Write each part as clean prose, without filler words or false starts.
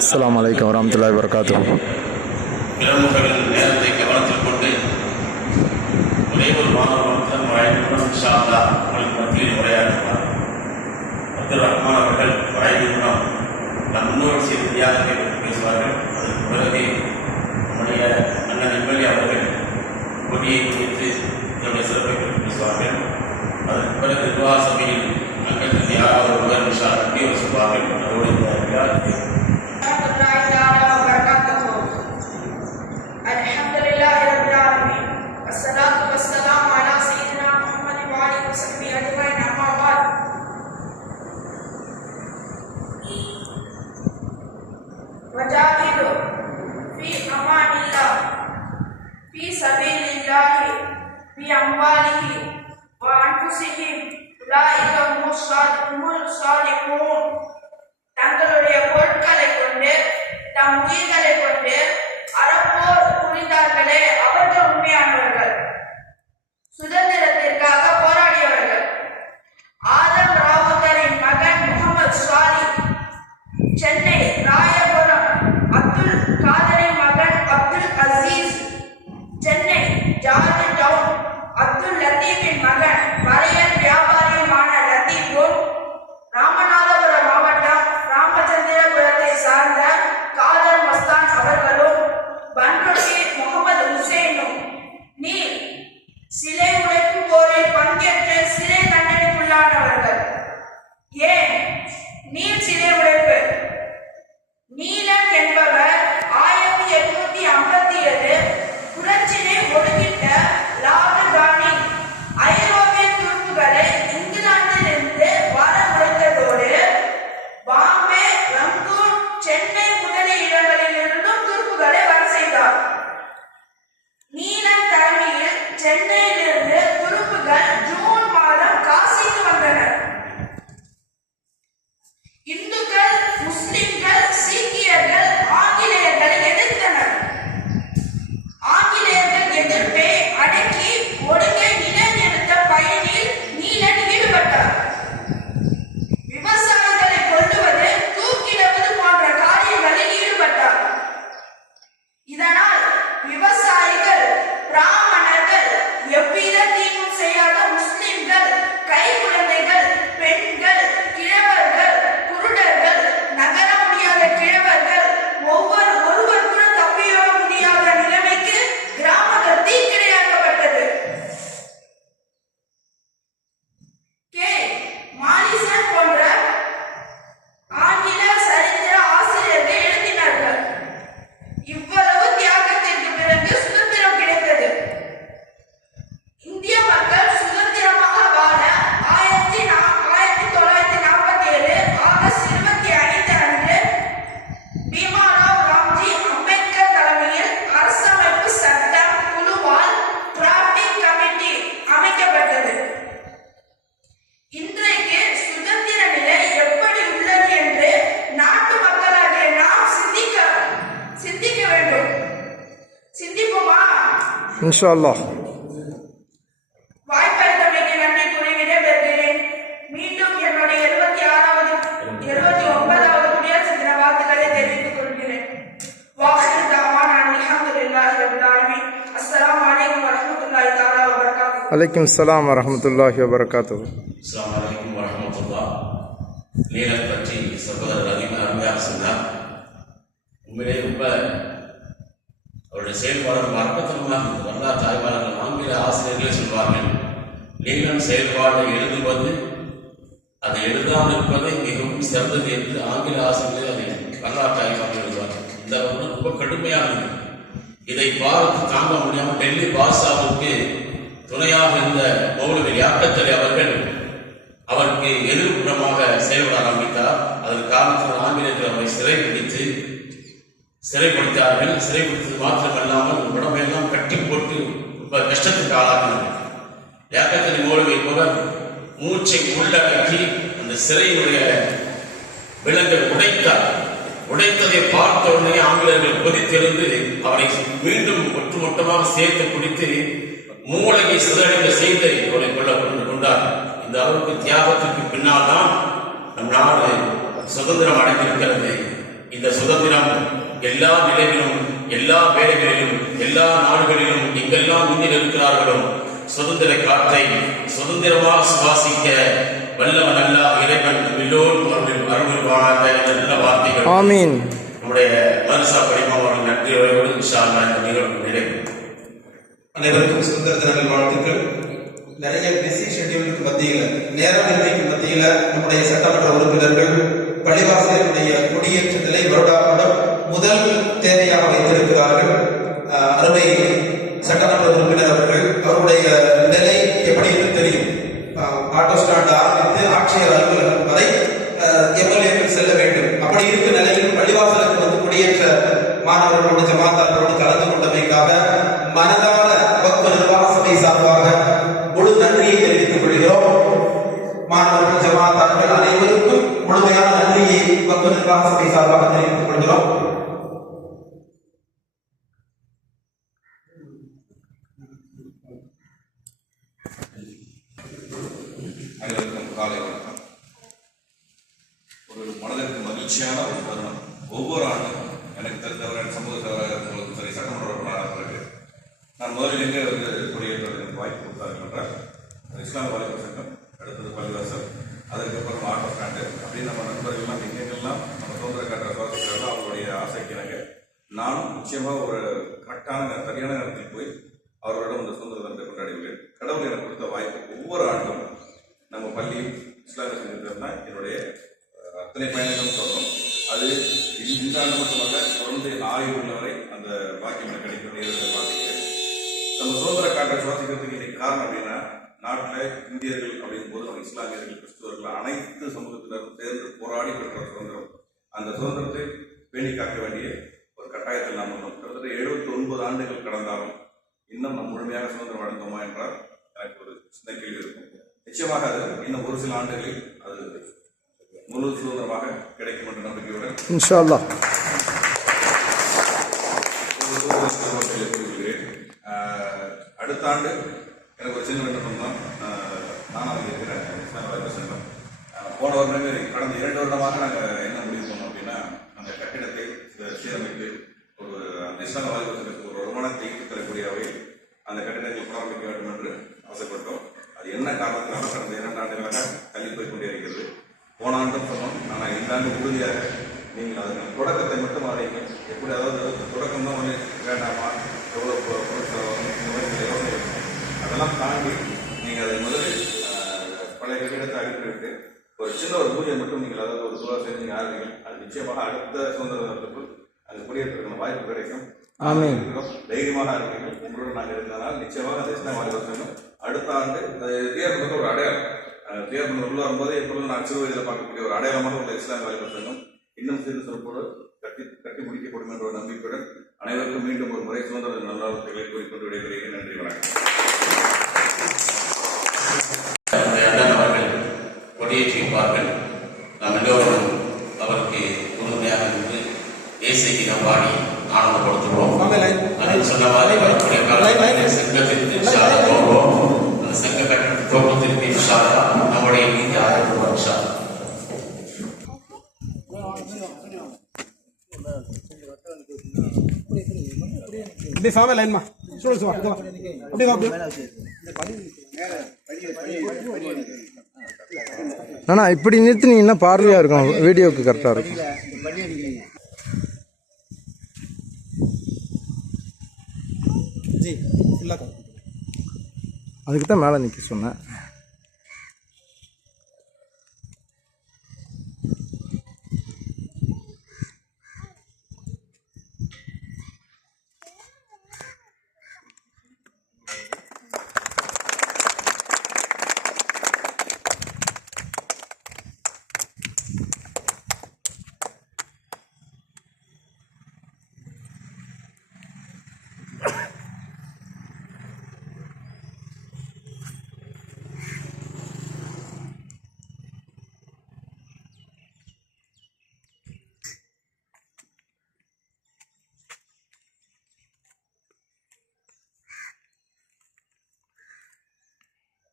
அஸ்ஸலாமு அலைக்கும் வரஹ்மத்துல்லாஹி வபரகாத்துஹு. பிரமுகர்களின் நேரத்தை கவனத்தில் கொண்டு ஒரே ஒரு மாணவன் வழங்கியுடன் இன்ஷா அல்லாஹ் உங்களுக்கு மத்தியில் உரையாடுவார். அப்துல் ரஹ்மான் அவர்கள் வழங்கியுடன் நம் முன்னோர் செய்த தியாகத்தை பற்றி பேசுவார்கள். அதற்கு பிறகு நம்முடைய அண்ணன் எம்எல்ஏ அவர்கள் கொடியை குறித்து என்னுடைய சிறப்பை பற்றி பேசுவார்கள். அதற்கு பிறகு துவா சபையில் அங்கத்தில் யாராவது ஒருவர் இன்ஷா அல்லாஹ் சொல்வார்கள். அதோடு இந்த விழாவை وجاهدوا في أمان الله في سبيل الله بأموالهم وأنفسهم أولئك هم الصالحون. தங்களுடைய பொருட்களை கொண்டு தம் உயிர்களை கொண்டு அறப்போர் புரிந்தார்களே அவர்கள் உண்மையானவர்கள், சுதந்திரத்திற்காக போராடியவர்கள். ஆதம் ராவுத்தரின் மகன் முகமது சாலி, சென்னை ராயபுரம் அப்துல் காதரின் மகன் அப்துல் அசீஸ், சென்னை ஜார்ஜ் டவுன் அப்துல் லத்தீஃபின் மகன் வளையல் வியாபாரியுமான லத்தீஃபும், ராமநாதபுரம் மாவட்டம் ராமச்சந்திரபுரத்தை சார்ந்த காதர் மஸ்தான் அவர்களும், பன்ருட்டி முகமது ஹுசைனும் நீல் சிலை உடைப்பு போரில் பங்கேற்று சிறை தண்டனைக்குள்ளானவர்கள். ஏன் நீல் சிலை உடைப்பு? நீலன் என்பவர் 1857 புரட்சியை ஒடுக்கிட்ட லார்டு கானி ஐரோப்பிய துருப்புகளை இங்கிலாந்திலிருந்து வரவழைத்ததோடு பாம்பே, ரங்கூன், சென்னை முதலிய இடங்களிலிருந்தும் துருப்புகளை வர செய்தார். நீலன் தலைமையில் சென்னையிலிருந்து துருப்புகள் ஜூன் மாதம் காசிக்கு வந்தனர். இந்துக்கள், முஸ்லிம்கள், சீக்கியர்கள் ஆங்கிலேயர்களை எதிர்த்தனர். ஆங்கிலேயர்கள் எதிர்ப்பை அடக்கி ஒடுங்க நிலைநிறுத்த பயணில் நீலன் ஈடுபட்டார். விவசாயிகளை கொல்லுவது, தூக்கிடுவது போன்ற காரியங்களில் ஈடுபட்டார். இதனால் விவசாயிகள், பிராமணர்கள், எவ்வித தீங்கும் செய்யாத முஸ்லிம்கள், கைக்குழந்தைகள், பெண்கள், கிழவர்கள், குருடர்கள், நகர முடியாத கிழவர்கள், ஒருவர் கூட தப்பியோட முடியாத நிலைமைக்கு கிராமங்கள் தீக்கிரையாக்கப்பட்டது. கே மாலிசன் போன்ற ஆங்கில சரித்திர ஆசிரியர்கள் எழுதினார்கள். இவ்வளவு தியாகத்திற்கு பிறகு சுதந்திரம் கிடைத்தது. இந்திய மக்கள் சுதந்திரமாக வாழ 1947 ஆகஸ்ட் 25 அன்று பீமாராவ் ராம்ஜி அம்பேத்கர் தலைமையில் அரசமைப்பு சட்டம் குழுவால் டிராஃப்டிங் கமிட்டி அமைக்கப்பட்டது. இன்றைக்கு சுதந்திர நிலை எப்படி உள்ளது என்று நாட்டு மக்களாகிய நாம் சிந்திக்க வேண்டும். சிந்திப்போமா? இன்ஷா அல்லாஹ். வாய்ப்பளித்தமைக்கு நன்றி கூறி விடைபெறுகிறேன். மீண்டும் என்னுடைய 79வது குடியரசு தின வாழ்த்துக்களை தெரிவித்துக் கொள்கிறேன். வாஹிரு தாவானா அல்ஹம்துலில்லாஹி ரப்பில் ஆலமீன். அஸ்ஸலாமு அலைக்கும் வரஹ்மத்துல்லாஹி தஆலா வ பரகாத்துஹு. அலைக்கும் ஸலாம் வரஹ்மத்துல்லாஹி வபரகாத்துஹு. அஸ்ஸலாமு அலைக்கும் வரஹ்மத்துல்லாஹ். நீலன் பற்றி சகோதரர் அருமையாக சொன்னார். உண்மையிலே ரொம்ப அவருடைய செயல்பாடு அற்புதமாக இருந்தது. அல்லா தாய்மார்கள் ஆங்கில ஆசிரியர்களே சொல்வார்கள், நீலன் செயல்பாடு எழுதுவது அதை எழுதாமல் இருப்பதை மிகவும் சிறந்தது என்று ஆங்கில ஆசிரியர்களே அதை வரலாற்று ஆய்வாளர்கள் எழுதுவார்கள். இந்த ரொம்ப கடுமையானது. இதை பார்த்து தாங்க முடியாமல் டெல்லி பாஷாவுக்கு துணையாக இருந்த மௌலவி யாக்கத்தலி அவர்கள் அவருக்கு எதிர்ப்புறமாக செயல்பட ஆரம்பித்தார். அதன் காரணத்தில் ஆங்கிலேயர்கள் அவரை சிறைப்படுத்தார்கள். சிறைப்படுத்தது மாத்திரமல்லாமல் உடம்பெல்லாம் கட்டி போட்டு ரொம்ப கஷ்டத்துக்கு ஆளாகினார்கள். யாக்கத்தலி மௌலவி என்பவர் மூச்சை உள்ளடக்கி அந்த சிறையினுடைய விலங்கை உடைத்தார். உடைத்ததை பார்த்த உடனே ஆங்கிலேயர்கள் கொதித்தெழுந்து அவரை மீண்டும் ஒட்டுமொட்டமாக சேர்த்து பிடித்து மூளையை சிதறடிக்க செய்து அவரை கொண்டார். இந்த அளவுக்கு தியாகத்திற்கு பின்னால் தான் நம் நாடு சுதந்திரம் அடைந்திருக்கிறது. இந்த சுதந்திரம் எல்லா நிலையிலும், எல்லா வேலைகளிலும், எல்லா நாடுகளிலும் எங்கெல்லாம் முன்னில் இருக்கிறார்களோ சுதந்திர காற்றை சுதந்திரமாக சுவாசிக்க வல்லவன் அல்லாஹ் இறைவன் எல்லோரும் அருள்வானாக என்ற நல்ல வார்த்தைகள் ஆமீன். நம்முடைய மதரசா படிமாவோடு நன்றியோடு இன்ஷா அல்லாஹ் இந்த நிகழ்வு நிறைவு. அனைவருக்கும் சுதந்திர தின வாழ்த்துக்கள். நிறைய பிஸி ஷெட்யூலுக்கு மத்தியில், நேரமின்மைக்கு மத்தியில் நம்முடைய சட்டமன்ற உறுப்பினர்கள் பள்ளிவாசலுடைய கொடியேற்றத்திலே வருடாவருடம் முதல் தேவையாக வைத்திருக்கிறார்கள். அருமை சட்டமன்ற உறுப்பினர் அவர்கள் அவருடைய நிலை எப்படி என்று தெரியும். ஆட்டோ ஸ்டாண்ட் ஆரம்பித்து ஆட்சியர் அலுவலகம் வரை எம்எல்ஏக்கள் செல்ல வேண்டும். அப்படி இருக்கும் நிலையில் பள்ளிவாசலுக்கு வந்து குடியேற்ற மாணவர்களோடு ஜமாத்தார்களோடு கலந்து கொண்டமைக்காக மனதார வக்ஃப் நிர்வாக சபை சார்பாக முழு நன்றியை தெரிவித்துக் கொள்கிறோம். மாணவர்கள் ஜமாத்தார்கள் அனைவருக்கும் முழுமையான நன்றியை வக்ஃப் நிர்வாக சபை சார்பாக தெரிவித்துக் கொள்கிறோம். அனைவருக்கும் காலை வணக்கம். ஒரு மனதிற்கு மகிழ்ச்சியான ஒரு தருணம். ஒவ்வொரு ஆண்டும் எனக்கு தெரிந்தவர் சமூக சேவராக உங்களுக்கு சரி, சட்டமன்ற உறுப்பினராக பிறகு நான் முதலில் எங்கே வந்து குடியேற்றுவதற்கு வாய்ப்பு கொடுத்தார்கள் என்றால் இஸ்லாமிய வாலிபர் சங்கம், அடுத்தது பள்ளிவாசல், அதற்கப்புறம் ஆட்டோ ஸ்டாண்டு, அப்படின்னு நம்ம நண்பர்கள்லாம் எங்கெங்கெல்லாம் நம்ம சுதந்திர காற்றை சுவாசிக்கிறார்களோ அவங்களுடைய ஆசைக்கு எனக்கு நானும் நிச்சயமாக ஒரு கரெக்டான சரியான நேரத்தில் போய் அவர்களிடம் இந்த சுதந்திர தினத்தை கொண்டாடியுள்ளேன். கடவுள் எனக்கு கொடுத்த வாய்ப்பு. ஒவ்வொரு ஆண்டும் நம்ம பள்ளி இஸ்லாமிய சங்கத்தில்னா என்னுடைய அத்தனை பயணங்களும் சொல்லணும். அது இந்த ஆண்டு மட்டுமல்ல, தொடர்ந்து ஆய்வு உள்ளவரை அந்த பாக்கியம் எனக்கு கிடைக்கும் நேரத்தை பார்த்துக்கிறேன். நம்ம சுதந்திர காற்றை சுவாசிக்கிறதுக்கு இன்னைக்கு காரணம் அப்படின்னா, நாட்டில் இந்தியர்கள் அப்படின் போது நம்ம இஸ்லாமியர்கள், கிறிஸ்துவர்கள் அனைத்து சமூகத்தினரும் சேர்ந்து போராடி பெற்ற சுதந்திரம். அந்த சுதந்திரத்தை பேணி காக்க வேண்டிய ஒரு கட்டாயத்தில் நாம் இருந்தோம். கிட்டத்தட்ட 79 ஆண்டுகள் கடந்தாலும் இன்னும் நம் முழுமையாக சுதந்திரம் அடைந்தோமா என்றால் எனக்கு ஒரு சின்ன கேள்வி இருக்கும். நிச்சயமாக அது இன்னும் ஒரு சில ஆண்டுகளில் அது முழு சுதந்திரமாக கிடைக்கும் என்ற நம்பிக்கையுடன் இன்ஷா அல்லாஹ் கூறுகிறேன். அடுத்த ஆண்டு எனக்கு ஒரு சின்ன விண்ணப்பம் தான். நானாக இருக்கிறேன் இஸ்லாமிய வாலிபர் சங்கம். போன வருடமே கடந்த 2 வருடமாக நாங்கள் என்ன முடிவு பண்ணோம் அப்படின்னா, அந்த கட்டிடத்தை சீரமைத்து ஒரு அந்த இஸ்லாமிய வாலிபர் சங்கத்துக்கு ஒரு வருமானத்தை ஈட்டு தரக்கூடிய வகையில் அந்த கட்டிடத்தை பராமரிக்க வேண்டும் என்று ஆசைப்பட்டோம். அது என்ன காரணத்தினால கடந்த 2 ஆண்டுகளாக தள்ளி போய் கொண்டே இருக்கிறது. போன ஆண்டும் சொன்னோம், ஆனால் இந்த ஆண்டு உறுதியாக நீங்கள் அதன் தொடக்கத்தை மட்டும் ஆரம்பிங்க. எப்படி, அதாவது தொடக்கம் தான் வந்து வேண்டாமா, எவ்வளோ பொருட்கள் இந்த மாதிரி யோசனை இருக்கும். அதெல்லாம் தாண்டி நீங்கள் அதை முதலில் பழைய கட்டிடத்தை அடிப்பிட்டு ஒரு சின்ன ஒரு பூஜை மட்டும் நீங்கள், அதாவது ஒரு துவா செய்து நீங்கள் ஆரம்பிங்கள். அது நிச்சயமாக அடுத்த சுதந்திர தினத்துக்குள் அது குடியேற்றத்துக்கான வாய்ப்பு கிடைக்கும். ஆமீன். தைரியமாக ஆரம்பிங்கள். உங்களோட நாங்கள் இருந்ததனால் நிச்சயமாக அந்த இஸ்லாமிய வாலிபர் சங்கம் அடுத்த ஆண்டு தேர்தலுக்கு ஒரு அடையாளம், தேர்தல் உள்ள வரும்போது எப்பொழுதும் நான் சிறு வயதில் பார்க்கக்கூடிய ஒரு அடையாளமாக உள்ள இஸ்லாமிய வாலிபர் சங்கம் இன்னும் சிறு சிறப்போடு கட்டி முடிக்கப்படும் என்ற ஒரு நம்பிக்கையுடன் அனைவருக்கும் மீண்டும் ஒரு முறை சுதந்திர நல்வாழ்த்துக்களை கூறிக்கொண்டு விடைபெறுகிறேன். நன்றி, வணக்கம். அண்ணன் அவர்கள் கொடியேற்றியிருப்பார்கள். நாம் எல்லோரும் அவருக்கு உறுதுணையாக இருந்து தேசிய நாம் பாடி ஆனந்தப்படுத்துவோம். அதில் சொன்ன மாதிரி வரக்கூடிய காலத்தில் சங்கத்திற்கு இன்ஷா அல்லாஹ் போவோம். அந்த சங்க கட்டண தோற்றத்திற்கு இன்ஷா அல்லாஹ் நம்முடைய நீதி ஆதரவு இன்ஷா அல்லாஹ். அப்படியே சாமி லைன்மா சொல்லு வா அப்படியே வா அண்ணா இப்படி நிறுத்தினீங்கன்னா பார்வையாக இருக்கும், வீடியோவுக்கு கரெக்டாக இருக்கும். ஜி ஃபுல்லாக அதுக்கு தான் மேலே நிற்க சொன்னேன்.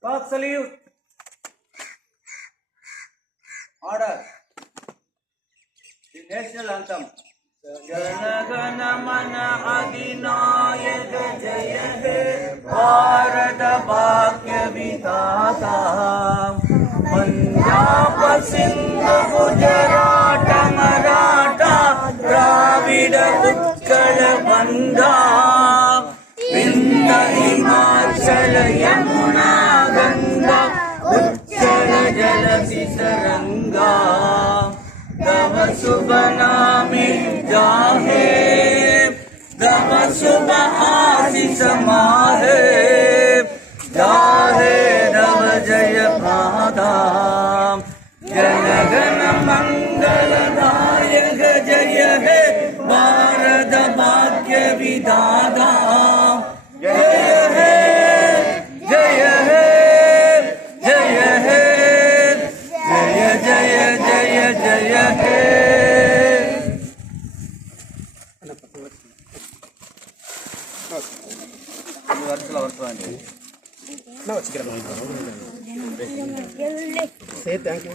Park salute. Order. The national anthem. जनगण मन अधिनायक जय हे भारत भाग्य विधाता पंजाब सिंध गुजरात मराठा द्राविड उत्कल बंगा विंध्य हिमाचल यमुना गंगा उच्चल जलधि तरंगा तव शुभ नामे जाहे तव शुभ आशीष माहे जाहे तव जय पादा जनगण मंगल नायक जय हे भारत भाग्य विधाता जय हे जय हे जय हे जय जय जय जय हे நான் வச்சுக்கிறேன். சரி, தேங்க்யூ.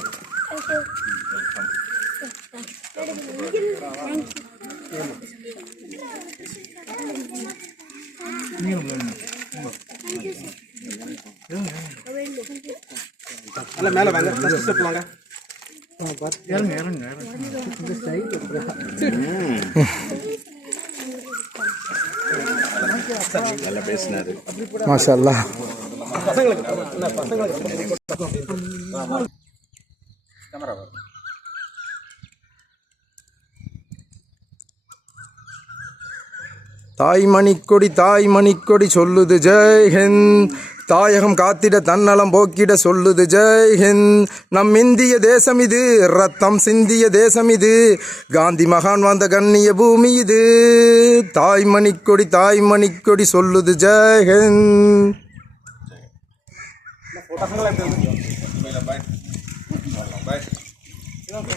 அல்ல மேலே வாங்க, ஃபர்ஸ்ட் ஸ்டெப் வாங்க. மாஷா அல்லாஹ். தாய் மணிக்கொடி சொல்லுது ஜெய் ஹிந்த். தாயகம் காத்திட தன்னலம் போக்கிட சொல்லுது ஜெய் ஹிந்த். நம் இந்திய தேசம் இது, ரத்தம் சிந்திய தேசம் இது, காந்தி மகான் வாழ்ந்த கண்ணிய பூமி இது. தாய் மணிக்கொடி சொல்லுது ஜெய் ஹிந்த். பாய்